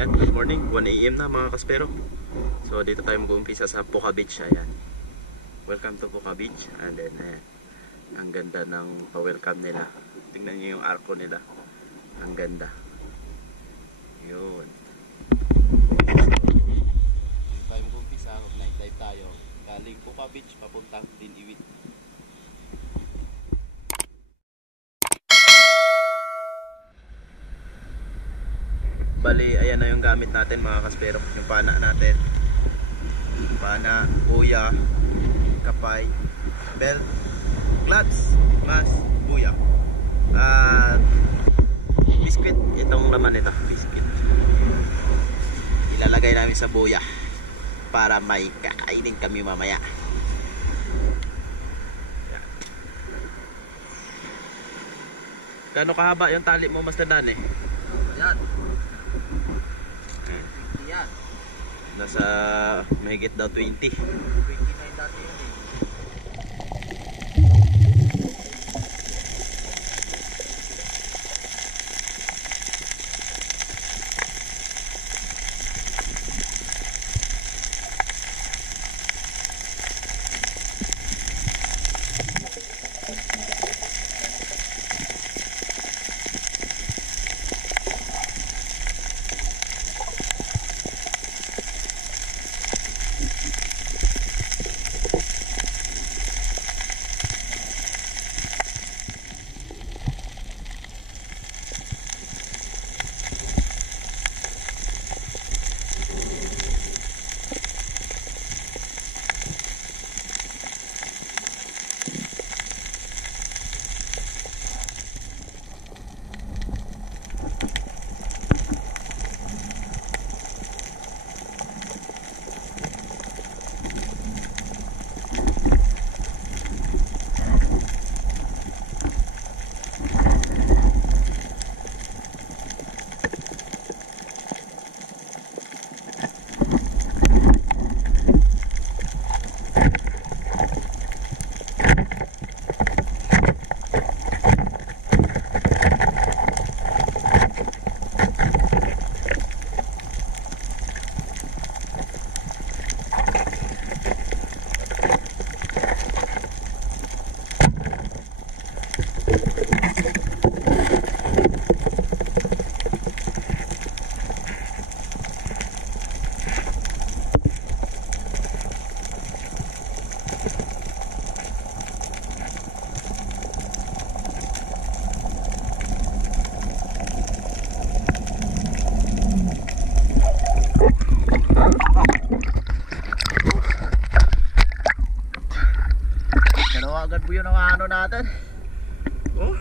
Ayan, good morning, 1 AM na mga kaspero. So dito tayo mag-uumpisa sa Puka Beach. Ayan, welcome to Puka Beach. And then ayan, ang ganda ng pa-welcome nila. Tingnan nyo yung arko nila, ang ganda. Yun. Dito tayo mag-uumpisa, mag-night dive tayo. Galing Puka Beach, papuntang Tiniwid. Bali, ayan na yung gamit natin mga kaspero. Yung pana natin. Pana, buya, kapay, belt, gloves, mask, buya. At biscuit. Itong laman nito, biscuit. Ilalagay namin sa buya para may kakainin kami mamaya. Ayan. Gano'ng kahaba yung tali mo, Master Dan eh? Yan. Yan. Nasa mahigit daw 20. 29 dati yun eh. Agad po yun ang ano natin. Oh.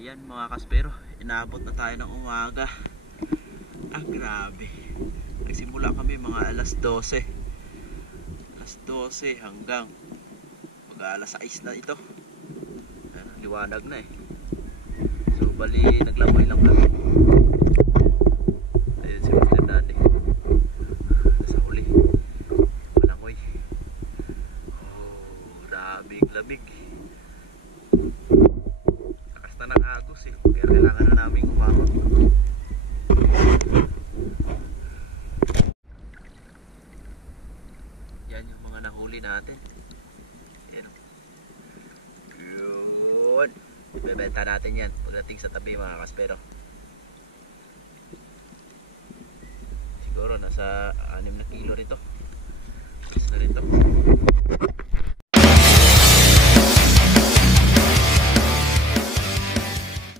Ayan mga kaspero, inabot na tayo ng umaga. Grabe. Nagsimula kami mga alas 12. Alas 12 hanggang alas 6 na ito. Ayan, liwanag na eh. So bali naglamoy lang kami. Ayun si Mr. Daddy. Nasa huli. Malangoy. Oh, labig. Lakas na ng agos eh. Kaya kailangan na namin umahon. Yan yung mga nahuli natin. Yan. Yun. Ibebenta natin yan pagdating sa tabi mga kaspero. Siguro nasa 6 na kilo rito. Isa rito.